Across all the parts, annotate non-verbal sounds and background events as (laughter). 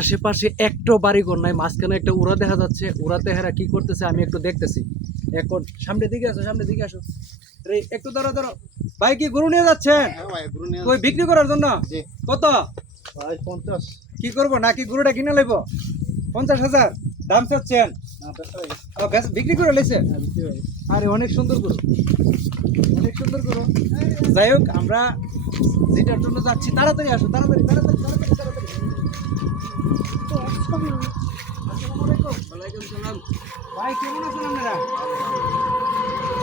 আশেপাশে একটো বাড়ি ঘর নাই মাঝখানে একটা উড়া দেখা যাচ্ছে উড়াতে হেরা কি করতেছে আমি একটু দেখতেছি। এখন সামনের দিকে আসো সামনের দিকে আসো। রে একটু ধরো ধরো ভাই কি গরু নিয়ে যাচ্ছেন? ওই বিক্রি করার জন্য? কত? ভাই পঞ্চাশ। কি করব নাকি গরুটা কিনে লইব? পঞ্চাশ হাজার। দাম চাচ্ছেন? হয়ে বিক্রি করে লেছে হ্যাঁ, হয়ে। আরে অনেক সুন্দর গরু। অনেক সুন্দর গরু। যাই হোক আমরা যেটার জন্য যাচ্ছি তাড়াতাড়ি আসো তাড়াতাড়ি তাড়াতাড়ি তাড়াতাড়ি তাড়াতাড়ি। ভাই কেমন আছেন আপনারা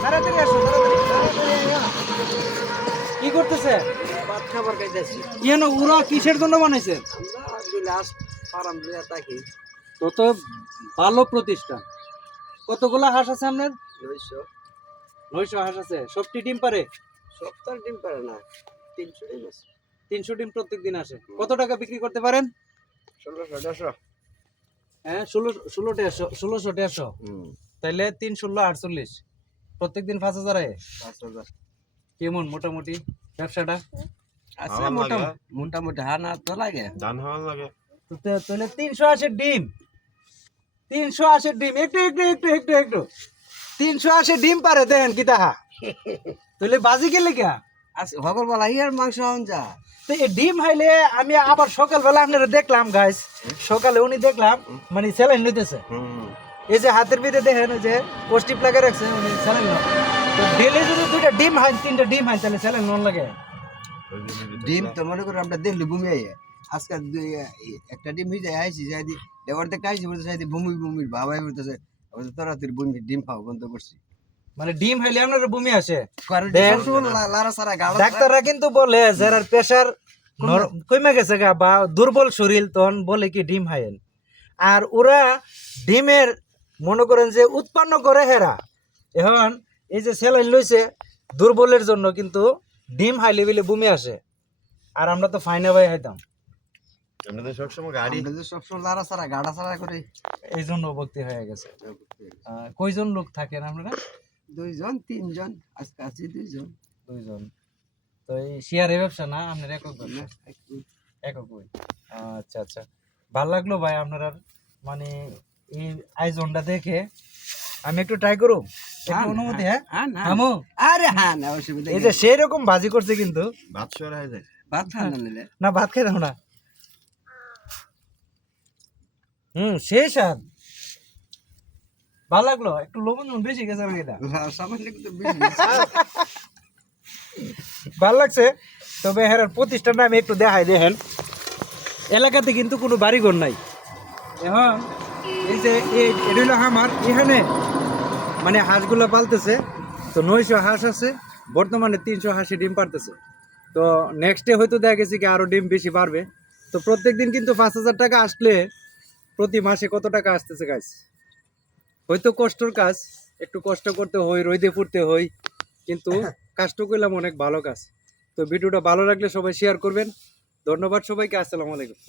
তাড়াতাড়ি আসো তাড়াতাড়ি তাড়াতাড়ি আইয়া। কি করতেছে? ভাত খাবার খাইতেছি কেন উড়া কিসের জন্য বানাইছে? আমরা ফার্ম লিয়া থাকি তো তো ভালো প্রতিষ্ঠান। কতগুলা হাঁস আছে আপনার? দুইশো নয়শো হাঁস আছে। সবটি ডিম পারে? সপ্তাহ ডিম পারে না তিনশো ডিম আছে। তিনশো ডিম প্রত্যেক দিন আসে। কত টাকা বিক্রি করতে পারেন? ষোলোশো দেড়শো। হ্যাঁ ষোলো ষোলো দেড়শো ষোলোশো দেড়শো। হুম। তিন ষোলো আটচল্লিশ। প্রত্যেক দিন পাঁচ হাজার আয় পাঁচ হাজার। কেমন মোটামুটি ব্যবসাটা? আছে আমার মোটা লাগে। মোটামুটি হানা তো লাগে। ধান হওয়ার লাগে। তাহলে তিনশো আশি ডিম। তিনশো আশি ডিম। একটু একটু একটু একটু একটু। তিনশো আশি ডিম পারে দেন কি তাহা? (laughs) তাহলে বাজি গেলে কে সকল বলা ইয়ার মাংস যা। তো এই ডিম হাইলে আমি আবার সকালবেলা আপনারা দেখলাম গাইস সকালে উনি দেখলাম মানে স্যালাইন নিতেছে। এই যে হাতের ভিতরে দেখেন যে পোস্টিপ লাগে রাখছে উনি স্যালাইন তো ডেলি যদি দুইটা ডিম হাই তিনটা ডিম হাই তাহলে স্যালাইন নন লাগে। ডিম তো মনে করি আমরা দেখলি ভূমি আইয়ে আজকে দুই একটা ডিম হয়ে যায় আইসি যাই দি দেওয়ার দেখে আইসি বলতে চাই ভূমি ভূমির ভাবাই বলতেছে তোরা তুই ভূমি ডিম খাও বন্ধ করছি। মানে ডিম হাইলে আপনার বমি আসে। কারণ দেন। লারা সারা গাড়া ডাক্তাররা কিন্তু বলে যারা প্রেশার কমে গেছে গা বা দুর্বল শরীর তখন বলে কি ডিম হাইয়েন আর ওরা ডিমের মনে করেন যে উৎপন্ন করে হেরা। এখন এই যে স্যালাইন লইছে দুর্বলের জন্য কিন্তু ডিম হাইলে বিলে বমি আসে। আর আমরা তো ফাইনে ভাই হাইতাম গাড়ি সবসময় লারা সারা গাড়া করে এই জন্য ভক্তি হয়ে গেছে। কয়জন লোক থাকেন আপনারা? দুইজন তিনজন আজকে আছি দুইজন। দুইজন। তো এই শেয়ারের ব্যবসা না? আপনার একক একক আচ্ছা আচ্ছা। ভালো লাগল ভাই আপনার মানে এই আয়োজনটা দেখে। আমি একটু ট্রাই করু? একটু হ্যাঁ, অনুমতি হ্যাঁ হ্যাঁ? না থামো। আরে হ্যাঁ না অসুবিধা এই যে সেই রকম ভাজি করছে কিন্তু। ভাত সরাই যায়। ভাত খান না নিলে। না ভাত খাইতাম না। হুম সেই স্বাদ ভালো লাগল? একটু লবণ বেশি গেছে নাকি এটা? সামান্য একটু বেশি ভালো লাগছে? তবে হ্যাঁ প্রতিষ্ঠানটা আমি একটু দেখাই দেখেন। এলাকাতে কিন্তু কোনো বাড়িঘর নাই। এখন এই যে এই- এটা হলো আমার। এখানে মানে হাঁসগুলো পালতেছে। তো নয়শো হাঁস আছে। বর্তমানে তিনশো হাঁসি ডিম পারতেছে তো নেক্সট ডে হয়তো দেখা গেছে কি আরও ডিম বেশি বাড়বে তো প্রত্যেক দিন কিন্তু পাঁচ হাজার টাকা আসলে প্রতি মাসে কত টাকা আসতেছে কাজ হয়তো কষ্টর কাজ একটু কষ্ট করতে হয় রোদে ফুটতে হয় কিন্তু (laughs) কাজটা করলাম অনেক ভালো কাজ। তো ভিডিওটা ভালো লাগলে সবাই শেয়ার করবেন। ধন্যবাদ সবাইকে আসসালামু আলাইকুম।